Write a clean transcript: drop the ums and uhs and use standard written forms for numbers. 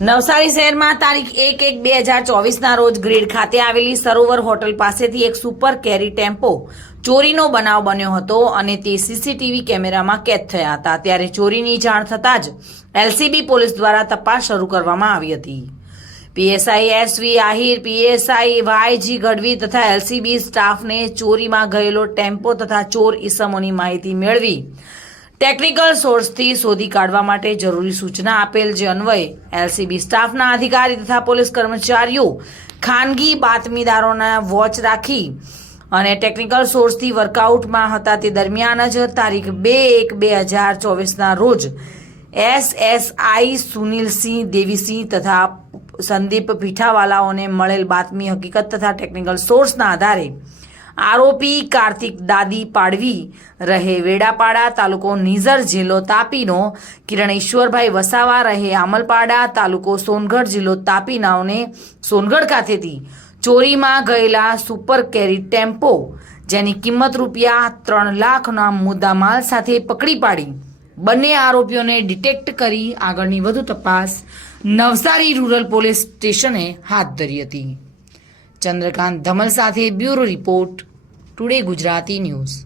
નવસારી શહેરમાં તારીખ 1/1/2024ના રોજ ગ્રીડ ખાતે આવેલી સરોવર હોટલ પાસેથી એક સુપર કેરી ટેમ્પો ચોરીનો બનાવ બન્યો હતો અને તે સીસીટીવી કેમેરામાં કેદ થયા હતા। ત્યારે ચોરીની જાણ થતાં જ એલસીબી પોલીસ દ્વારા તપાસ શરૂ કરવામાં આવી હતી। PSI SV Ahir, PSI YG Gadhvi તથા એલસીબી સ્ટાફને ચોરીમાં ગયેલો ટેમ્પો તથા ચોર ઈસમોની માહિતી મેળવી ટેકનિકલ સોર્સથી શોધી કાઢવા માટે જરૂરી સૂચના આપેલ, જે અન્વયે એલસીબી સ્ટાફના અધિકારી તથા પોલીસ કર્મચારીઓ ખાનગી બાતમીદારોના વોચ રાખી અને ટેકનિકલ સોર્સથી વર્કઆઉટમાં હતા। તે દરમિયાન જ તારીખ 2/1/2024ના રોજ એસએસઆઈ સુનિલસિંહ દેવીસિંહ તથા સંદીપ પીઠાવાલાઓને મળેલ બાતમી હકીકત તથા ટેકનિકલ સોર્સના આધારે આરોપી કાર્તિક દાદી પાડવી રહે વેડાપાડા તાલુકો નિઝર જિલ્લો તાપીનો કિરણ ઈશ્વરભાઈ વસાવા રહે આમલપાડા તાલુકો સોનગઢ જિલ્લો તાપીનાઓને સોનગઢ ખાતેથી ચોરીમાં ગયેલા સુપર કેરી ટેમ્પો જેની કિંમત ₹3 લાખના મુદ્દામાલ સાથે પકડી પાડી બંને આરોપીઓને ડિટેક્ટ કરી આગળની વધુ તપાસ નવસારી રૂરલ પોલીસ સ્ટેશને હાથ ધરી હતી। ચંદ્રકાંત ધમલ સાથે bureau report, today Gujarati news.